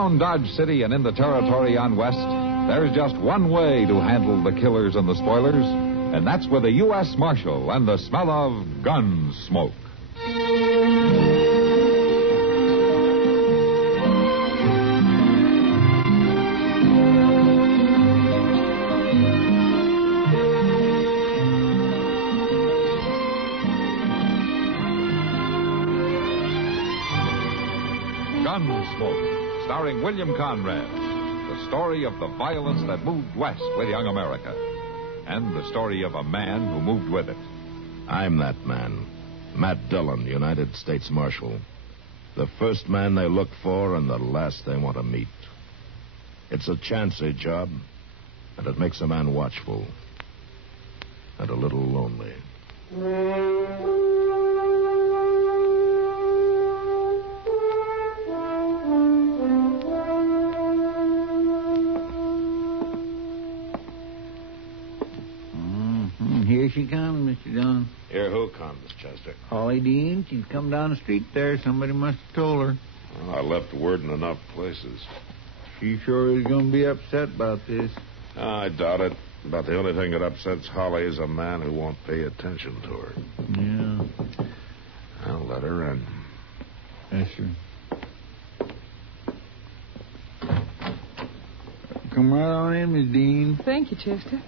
Around Dodge City and in the territory on West, there's just one way to handle the killers and the spoilers, and that's with a U.S. Marshal and the smell of Gunsmoke. Gunsmoke, starring William Conrad. The story of the violence that moved west with young America. And the story of a man who moved with it. I'm that man. Matt Dillon, United States Marshal. The first man they look for and the last they want to meet. It's a chancy job, and it makes a man watchful. And a little lonely. Here she comes, Mr. Dillon. Here who comes, Chester? Holly Dean. She's come down the street there. Somebody must have told her. Well, I left word in enough places. She sure is going to be upset about this. I doubt it. About the only thing that upsets Holly is a man who won't pay attention to her. Yeah. I'll let her in. Yes, sir. Come right on in, Miss Dean. Thank you, Chester.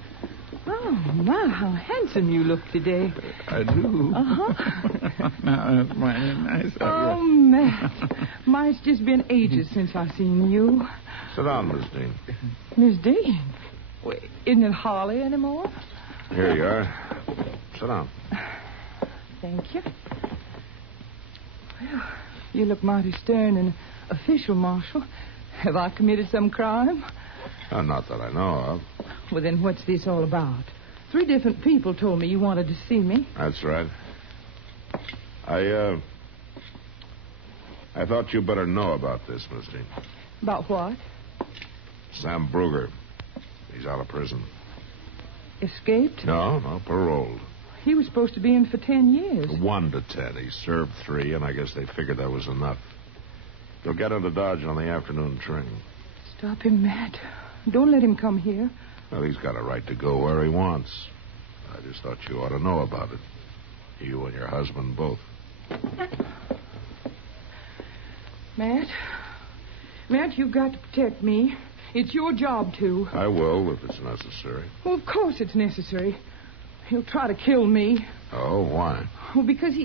Oh, my, how handsome you look today. I do. Uh-huh. Now, that's mighty nice of you. Oh, Matt. My, it's just been ages since I've seen you. Sit down, Miss Dean. Miss Dean? Wait, isn't it Holly anymore? Here you are. Sit down. Thank you. Well, you look mighty stern and official, Marshal. Have I committed some crime? Not that I know of. Well, then what's this all about? 3 different people told me you wanted to see me. That's right. I thought you better know about this, Miss Dean. About what? Sam Bruger. He's out of prison. Escaped? No, paroled. He was supposed to be in for 10 years. 1 to 10. He served 3, and I guess they figured that was enough. He'll get into Dodge on the afternoon train. Stop him, Matt. Don't let him come here. Well, he's got a right to go where he wants. I just thought you ought to know about it. You and your husband both. Matt, you've got to protect me. It's your job, too. I will, if it's necessary. Well, of course it's necessary. He'll try to kill me. Oh, why? Well, because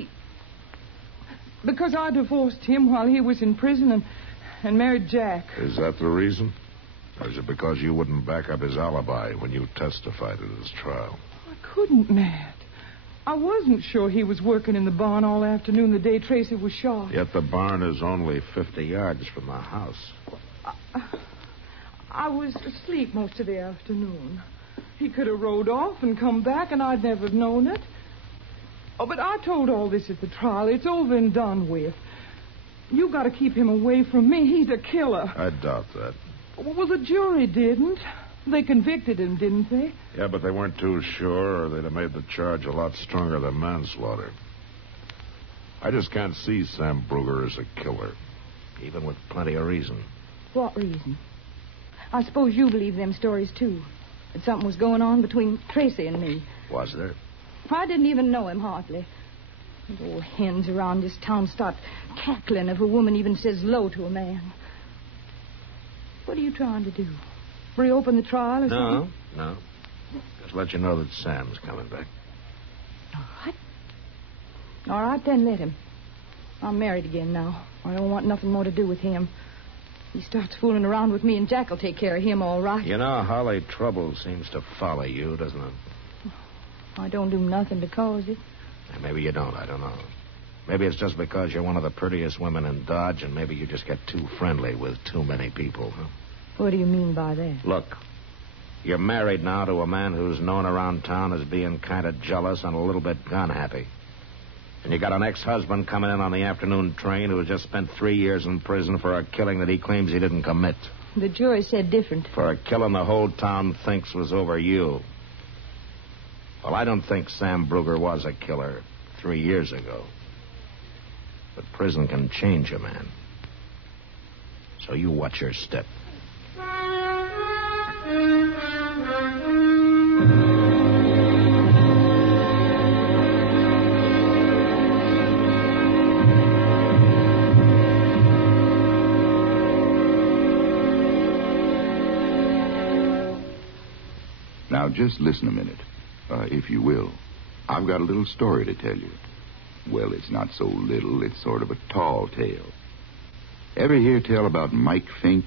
I divorced him while he was in prison and married Jack. Is that the reason? Or is it because you wouldn't back up his alibi when you testified at his trial? I couldn't, Matt. I wasn't sure he was working in the barn all afternoon the day Tracy was shot. Yet the barn is only 50 yards from the house. I was asleep most of the afternoon. He could have rode off and come back, and I'd never have known it. Oh, but I told all this at the trial. It's over and done with. You got to keep him away from me. He's a killer. I doubt that. Well, the jury didn't. They convicted him, didn't they? Yeah, but they weren't too sure, or they'd have made the charge a lot stronger than manslaughter. I just can't see Sam Bruger as a killer, even with plenty of reason. What reason? I suppose you believe them stories, too. That something was going on between Tracy and me. Was there? I didn't even know him, hardly. Those old hens around this town start cackling if a woman even says low to a man. What are you trying to do? Reopen the trial or something? No. Just let you know that Sam's coming back. All right, then let him. I'm married again now. I don't want nothing more to do with him. He starts fooling around with me, and Jack will take care of him all right. You know, Holly, trouble seems to follow you, doesn't it? I don't do nothing to cause it. Maybe you don't. I don't know. Maybe it's just because you're one of the prettiest women in Dodge, and maybe you just get too friendly with too many people. Huh? What do you mean by that? Look, you're married now to a man who's known around town as being kind of jealous and a little bit gun-happy. And you got an ex-husband coming in on the afternoon train who has just spent 3 years in prison for a killing that he claims he didn't commit. The jury said different. For a killing the whole town thinks was over you. Well, I don't think Sam Bruger was a killer 3 years ago. But prison can change a man. So you watch your step. Now, just listen a minute, if you will. I've got a little story to tell you. Well, it's not so little. It's sort of a tall tale. Ever hear tell about Mike Fink?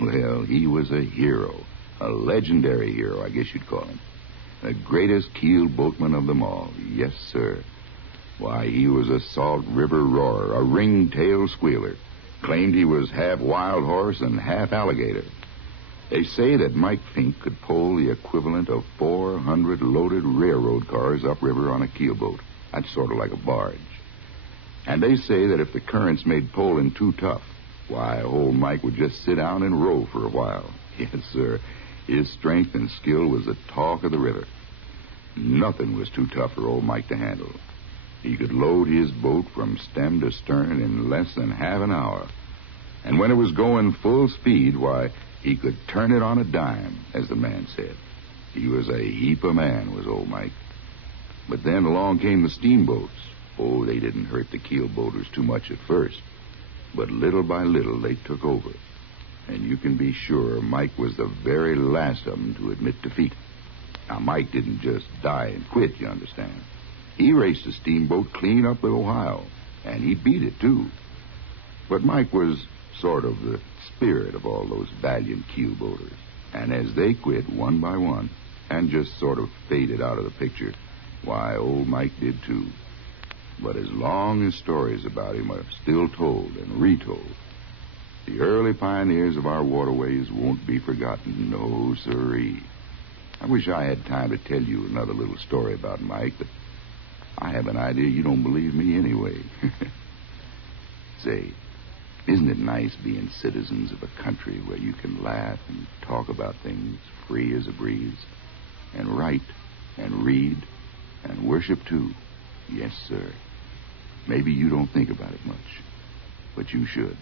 Well, he was a hero. A legendary hero, I guess you'd call him. The greatest keel boatman of them all. Yes, sir. Why, he was a Salt River roarer, a ring-tail squealer. Claimed he was half wild horse and half alligator. They say that Mike Fink could pole the equivalent of 400 loaded railroad cars upriver on a keelboat. That's sort of like a barge. And they say that if the currents made poling too tough, why, old Mike would just sit down and row for a while. Yes, sir. His strength and skill was the talk of the river. Nothing was too tough for old Mike to handle. He could load his boat from stem to stern in less than half an hour. And when it was going full speed, why, he could turn it on a dime, as the man said. He was a heap of man, was old Mike. But then along came the steamboats. Oh, they didn't hurt the keelboaters too much at first. But little by little, they took over. And you can be sure Mike was the very last of them to admit defeat. Now, Mike didn't just die and quit, you understand. He raced a steamboat clean up with Ohio, and he beat it, too. But Mike was sort of the spirit of all those valiant keelboaters. And as they quit one by one and just sort of faded out of the picture, why, old Mike did too. But as long as stories about him are still told and retold, the early pioneers of our waterways won't be forgotten, no sirree. I wish I had time to tell you another little story about Mike, but I have an idea you don't believe me anyway. Say, isn't it nice being citizens of a country where you can laugh and talk about things free as a breeze, and write and read and worship too? Yes, sir. Maybe you don't think about it much, but you should.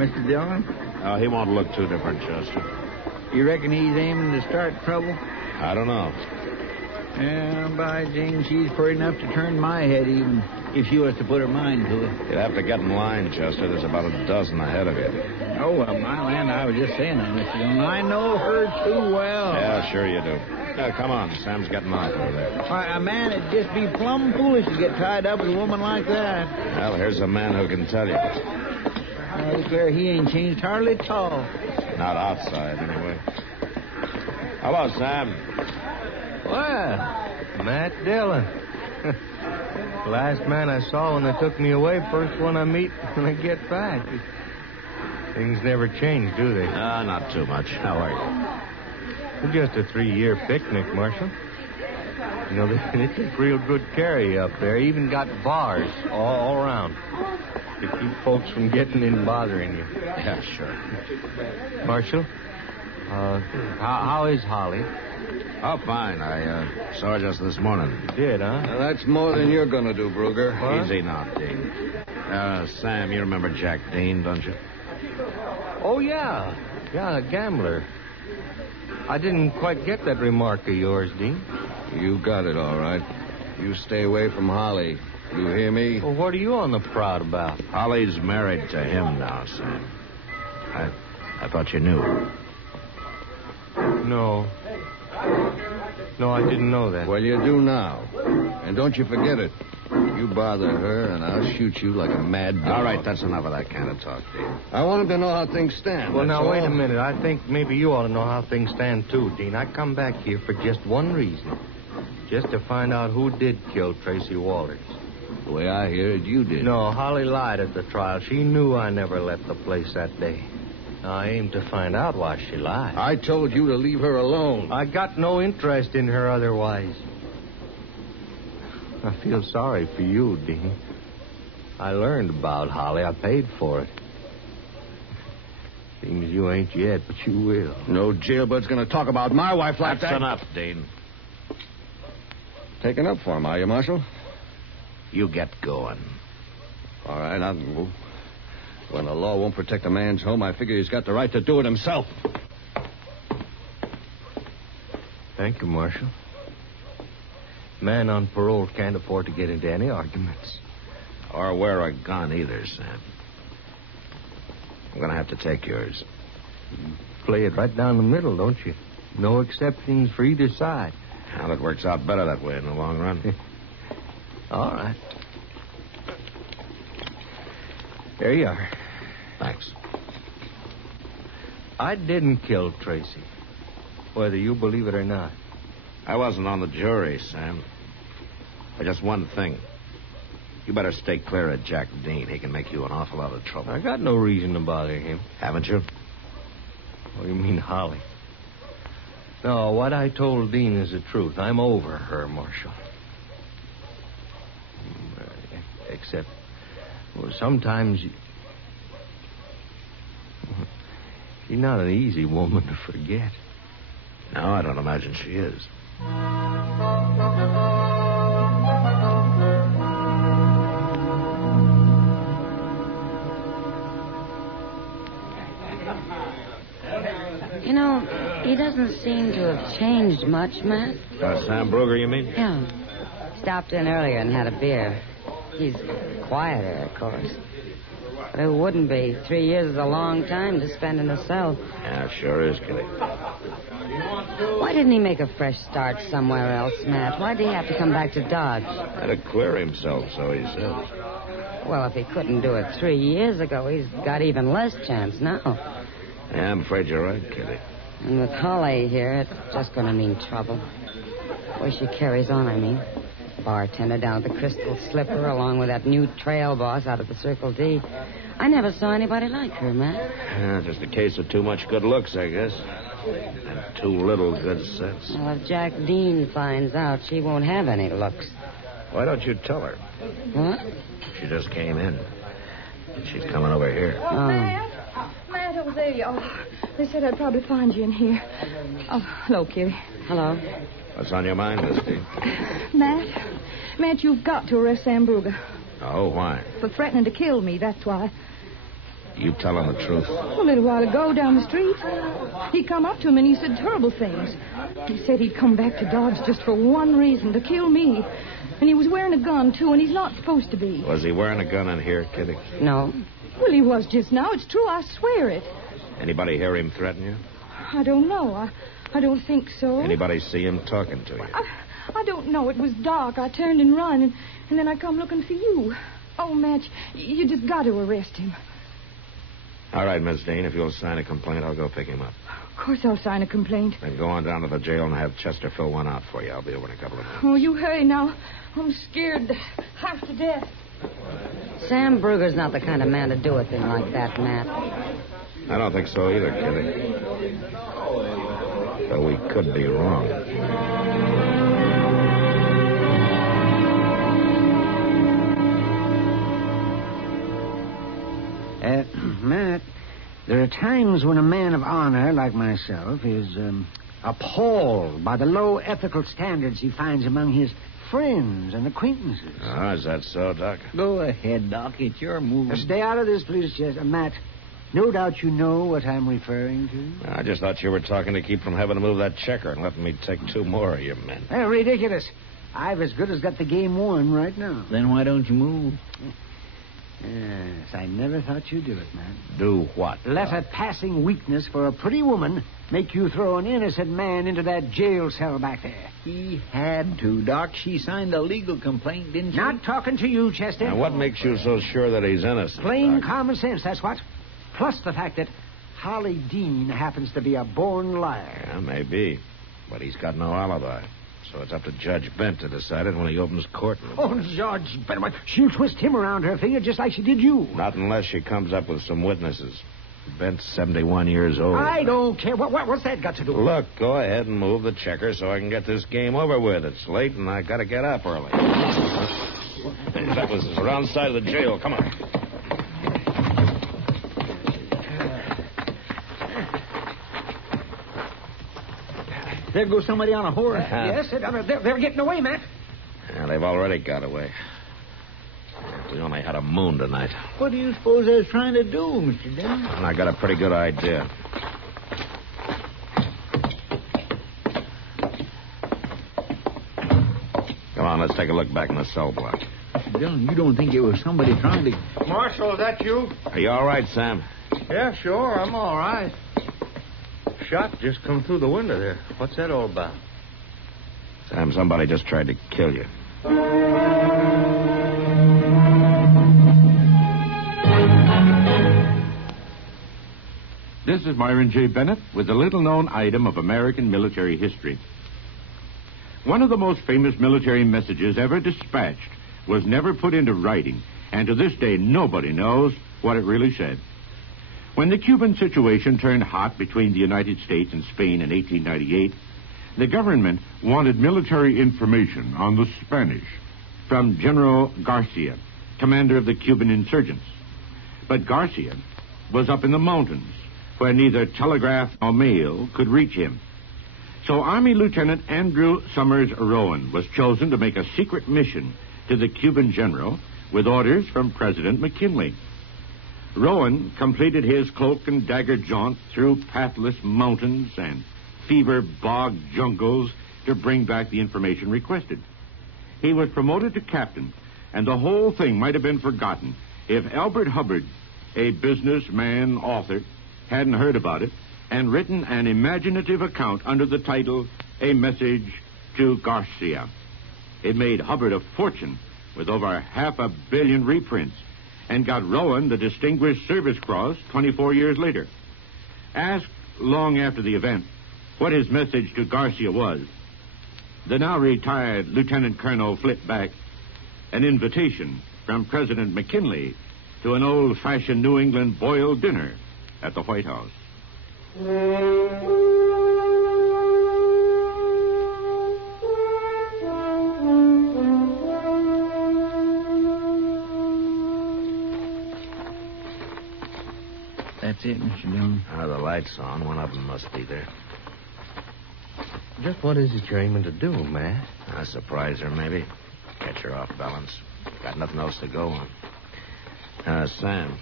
Mr. Dillon? Oh, he won't look too different, Chester. You reckon he's aiming to start trouble? I don't know. Yeah, by James, she's pretty enough to turn my head even if she was to put her mind to it. You'd have to get in line, Chester. There's about a dozen ahead of you. Oh, well, my land, I was just saying that, Mr. Dillon. I know her too well. Yeah, sure you do. Come on, Sam's getting off over there. Why, a man would just be plumb foolish to get tied up with a woman like that. Well, here's a man who can tell you. I declare he ain't changed hardly at all. Not outside, anyway. Hello, Sam. Well, Matt Dillon. Last man I saw when they took me away, first one I meet when I get back. Things never change, do they? Not too much. How are you? It's just a 3-year picnic, Marshal. You know, they take real good care of you up there. Even got bars all around to keep folks from getting in and bothering you. Yeah, sure. Marshal, how is Holly? Oh, fine. I saw her just this morning. You did, huh? Now, that's more than you're going to do, Bruger. What? Easy now, Dean. Sam, you remember Jack Dean, don't you? Oh, yeah. Yeah, a gambler. I didn't quite get that remark of yours, Dean. You got it, all right. You stay away from Holly. You hear me? Well, what are you on the proud about? Holly's married to him now, Sam. I thought you knew. No. No, I didn't know that. Well, you do now. And don't you forget it. You bother her, and I'll shoot you like a mad dog. All right, that's enough of that kind of talk, Dean. I want him to know how things stand. Well, now, all. wait a minute. I think maybe you ought to know how things stand, too, Dean. I come back here for just one reason. Just to find out who did kill Tracy Walters. The way I hear it, you did. No, Holly lied at the trial. She knew I never left the place that day. Now, I aim to find out why she lied. I told you to leave her alone. I got no interest in her otherwise. I feel sorry for you, Dean. I learned about Holly. I paid for it. Seems you ain't yet, but you will. No jailbird's going to talk about my wife like That's that. enough, Dean. Taking up for him, are you, Marshal? You get going. All right, I'll move. When the law won't protect a man's home, I figure he's got the right to do it himself. Thank you, Marshal. Man on parole can't afford to get into any arguments. Or wear a gun either, Sam. I'm going to have to take yours. Play it right down the middle, don't you? No exceptions for either side. Well, it works out better that way in the long run. All right. There you are. Thanks. I didn't kill Tracy, whether you believe it or not. I wasn't on the jury, Sam. But just one thing. You better stay clear of Jack Dean. He can make you an awful lot of trouble. I got no reason to bother him. Haven't you? Oh, you mean Holly? No, what I told Dean is the truth. I'm over her, Marshal. Except, well, sometimes she's not an easy woman to forget. No, I don't imagine she is. You know, he doesn't seem to have changed much, Matt. Sam Bruger, you mean? Yeah. Stopped in earlier and had a beer. He's quieter, of course. But it wouldn't be. 3 years is a long time to spend in a cell. Yeah, sure is, Kitty. Why didn't he make a fresh start somewhere else, Matt? Why did he have to come back to Dodge? Had to clear himself, so he says. Well, if he couldn't do it 3 years ago, he's got even less chance now. Yeah, I'm afraid you're right, Kitty. And with Holly here, it's just going to mean trouble. The way she carries on, I mean. Bartender down at the Crystal Slipper, along with that new trail boss out at the Circle D. I never saw anybody like her, Matt. Yeah, just a case of too much good looks, I guess. And too little good sense. Well, if Jack Dean finds out, she won't have any looks. Why don't you tell her? What? She just came in. She's coming over here. Oh. Matt, over there you are. They said I'd probably find you in here. Oh, hello, Kitty. Hello. What's on your mind, Misty? Matt, you've got to arrest Sam Bruger. Oh, why? For threatening to kill me, that's why. You tell him the truth. A little while ago, down the street, he come up to me and he said terrible things. He said he'd come back to Dodge just for one reason, to kill me. And he was wearing a gun, too, and he's not supposed to be. Was he wearing a gun in here, Kitty? No. Well, he was just now. It's true, I swear it. Anybody hear him threaten you? I don't know. I don't think so. Anybody see him talking to you? I don't know. It was dark. I turned and run, and then I come looking for you. Oh, Matt, you just got to arrest him. All right, Miss Dean, if you'll sign a complaint, I'll go pick him up. Of course I'll sign a complaint. Then go on down to the jail and have Chester fill one out for you. I'll be over in a couple of minutes. Oh, you hurry now. I'm scared half to death. Sam Bruger's not the kind of man to do a thing like that, Matt. I don't think so either, Kitty. But we could be wrong. Matt, there are times when a man of honor like myself is appalled by the low ethical standards he finds among his friends and acquaintances. Oh, is that so, Doc? Go ahead, Doc. It's your move. Now, stay out of this, please, Chester. Matt, no doubt you know what I'm referring to. I just thought you were talking to keep from having to move that checker and letting me take 2 more of your men. Ridiculous. I've as good as got the game won right now. Then why don't you move? Yes, I never thought you'd do it, man. Do what? Let a passing weakness for a pretty woman make you throw an innocent man into that jail cell back there. He had to, Doc. She signed a legal complaint, didn't she? Not talking to you, Chester. Now, what makes you so sure that he's innocent, Plain Doc? common sense, that's what. Plus the fact that Holly Dean happens to be a born liar. Yeah, maybe. But he's got no alibi. So it's up to Judge Bent to decide it when he opens court. Oh, Judge Bent, she'll twist him around her finger just like she did you. Not unless she comes up with some witnesses. Bent's 71 years old. I don't care. What's that got to do with it? Look, go ahead and move the checker so I can get this game over with. It's late and I gotta get up early. That was the wrong side of the jail. Come on. There goes somebody on a horse. Yes, they're getting away, Matt. Yeah, they've already got away. If we only had a moon tonight. What do you suppose they're trying to do, Mr. Dillon? And I got a pretty good idea. Come on, let's take a look back in the cell block. Mr. Dillon, you don't think it was somebody trying to... Marshal, is that you? Are you all right, Sam? Yeah, sure. I'm all right. Shot just come through the window there. What's that all about? Sam, somebody just tried to kill you. This is Myron J. Bennett with a little-known item of American military history. One of the most famous military messages ever dispatched was never put into writing, and to this day nobody knows what it really said. When the Cuban situation turned hot between the United States and Spain in 1898, the government wanted military information on the Spanish from General Garcia, commander of the Cuban insurgents. But Garcia was up in the mountains, where neither telegraph nor mail could reach him. So Army Lieutenant Andrew Summers Rowan was chosen to make a secret mission to the Cuban general with orders from President McKinley. Rowan completed his cloak and dagger jaunt through pathless mountains and fever-bogged jungles to bring back the information requested. He was promoted to captain, and the whole thing might have been forgotten if Albert Hubbard, a businessman author, hadn't heard about it and written an imaginative account under the title A Message to Garcia. It made Hubbard a fortune with over 500 million reprints and got Rowan the Distinguished Service Cross 24 years later. Asked long after the event what his message to Garcia was, the now retired Lieutenant Colonel flipped back an invitation from President McKinley to an old-fashioned New England boiled dinner at the White House. That's it, Mr. Dillon. The light's on. One of them must be there. Just what is it you're aiming to do, Matt? Surprise her, maybe. Catch her off balance. Got nothing else to go on. Sam.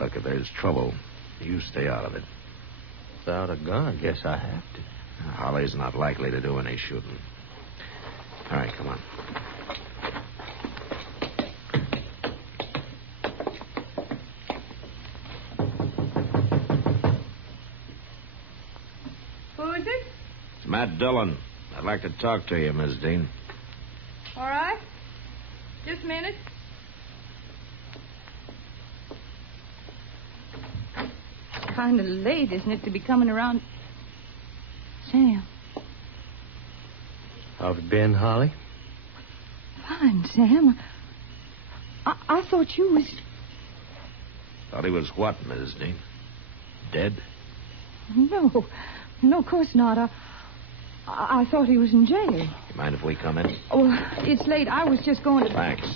Look, if there's trouble, you stay out of it. Without a gun, I guess I have to. Holly's not likely to do any shooting. All right, come on. Who is it? It's Matt Dillon. I'd like to talk to you, Miss Dean. All right. Just a minute. Kind of late, isn't it, to be coming around? Sam. How've you been, Holly? Fine, Sam. I thought you was... Thought he was what, Mrs. Dean? Dead? No, of course not. I thought he was in jail. You mind if we come in? Oh, it's late. I was just going to... Thanks.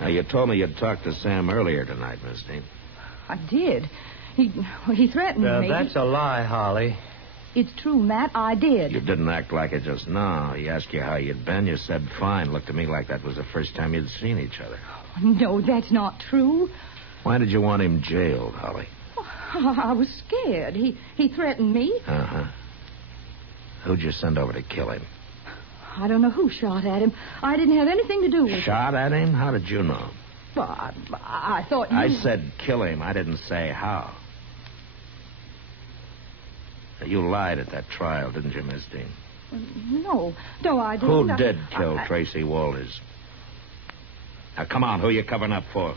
Now, you told me you'd talked to Sam earlier tonight, Miss Dean. I did. He threatened me. That's a lie, Holly. It's true, Matt. I did. You didn't act like it just now. He asked you how you'd been. You said fine. Looked to me like that was the first time you'd seen each other. No, that's not true. Why did you want him jailed, Holly? I was scared. He threatened me. Uh-huh. Who'd you send over to kill him? I don't know who shot at him. I didn't have anything to do with it. Shot at him? How did you know? Well, I thought you... I said kill him. I didn't say how. You lied at that trial, didn't you, Miss Dean? No, I didn't. Who did kill Tracy Walters? Now, come on. Who are you covering up for?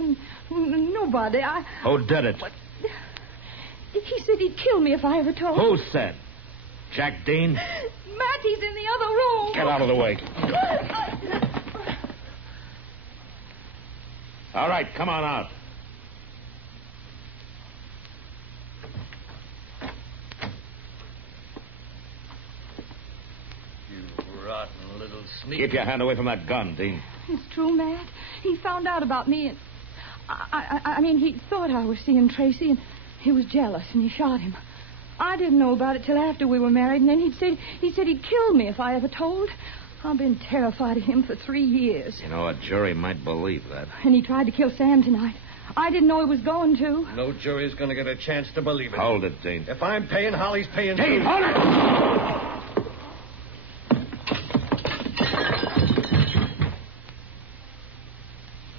Nobody. Who did it? He said he'd kill me if I ever told him. Who said? Jack Dean? Matt, he's in the other room. Get out of the way. All right, come on out. You rotten little sneak. Keep your hand away from that gun, Dean. It's true, Matt. He found out about me, and I mean, he thought I was seeing Tracy, and he was jealous, and he shot him. I didn't know about it till after we were married, and then he said he'd kill me if I ever told. I've been terrified of him for 3 years. You know, a jury might believe that. And he tried to kill Sam tonight. I didn't know he was going to. No jury's going to get a chance to believe it. Hold it, Dean. If I'm paying, Holly's paying. Dean, hold it!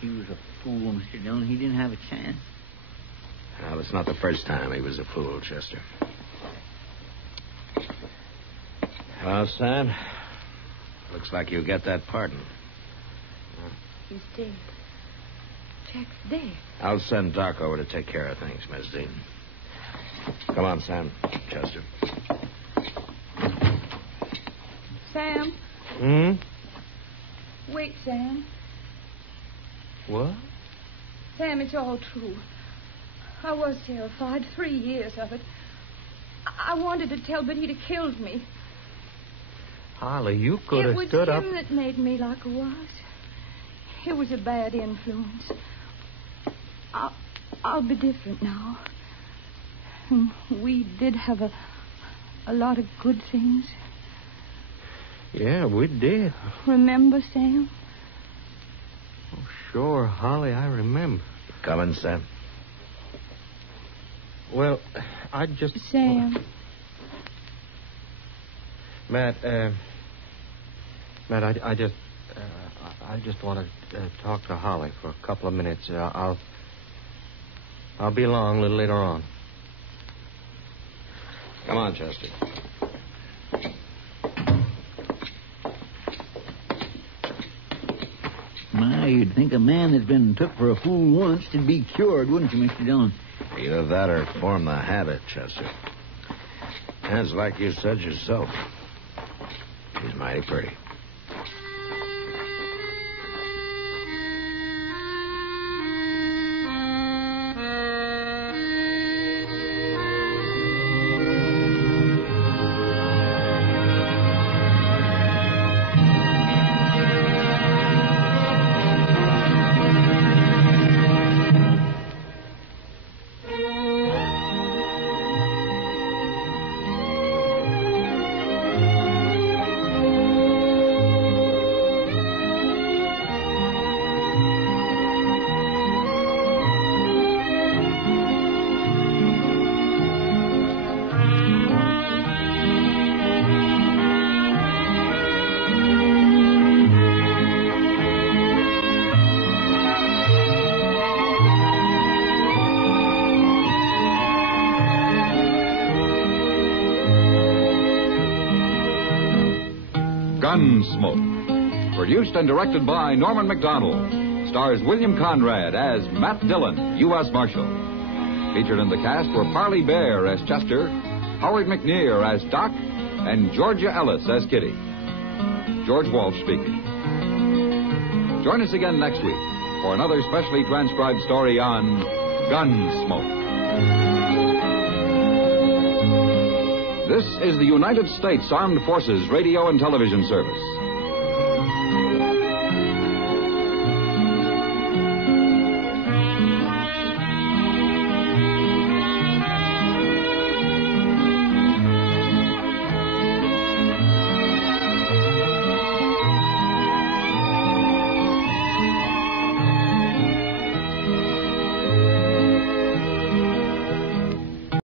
He was a fool, Mr. Dillon. He didn't have a chance. Well, it's not the first time he was a fool, Chester. Well, Sam, looks like you get that pardon. He's dead. Jack's dead. I'll send Doc over to take care of things, Miss Dean. Come on, Sam. Chester. Sam. Wait, Sam. What? Sam, it's all true. I was terrified. 3 years of it. I wanted to tell, but he'd have killed me. Holly, you could have stood up. It was him that made me like I was. It was a bad influence. I'll be different now. We did have a lot of good things. Yeah, we did. Remember, Sam? Oh, sure, Holly, I remember. Coming, Sam? Well, I just... Sam. Matt, I just want to talk to Holly for a couple of minutes. I'll be along a little later on. Come on, Chester. My, you'd think a man that's been took for a fool once would be cured, wouldn't you, Mr. Dillon? Either that or form the habit, Chester. That's like you said yourself. She's mighty pretty. Gunsmoke. Produced and directed by Norman MacDonnell. Stars William Conrad as Matt Dillon, U.S. Marshal. Featured in the cast were Parley Baer as Chester, Howard McNear as Doc, and Georgia Ellis as Kitty. George Walsh speaking. Join us again next week for another specially transcribed story on Gunsmoke. This is the United States Armed Forces Radio and Television Service.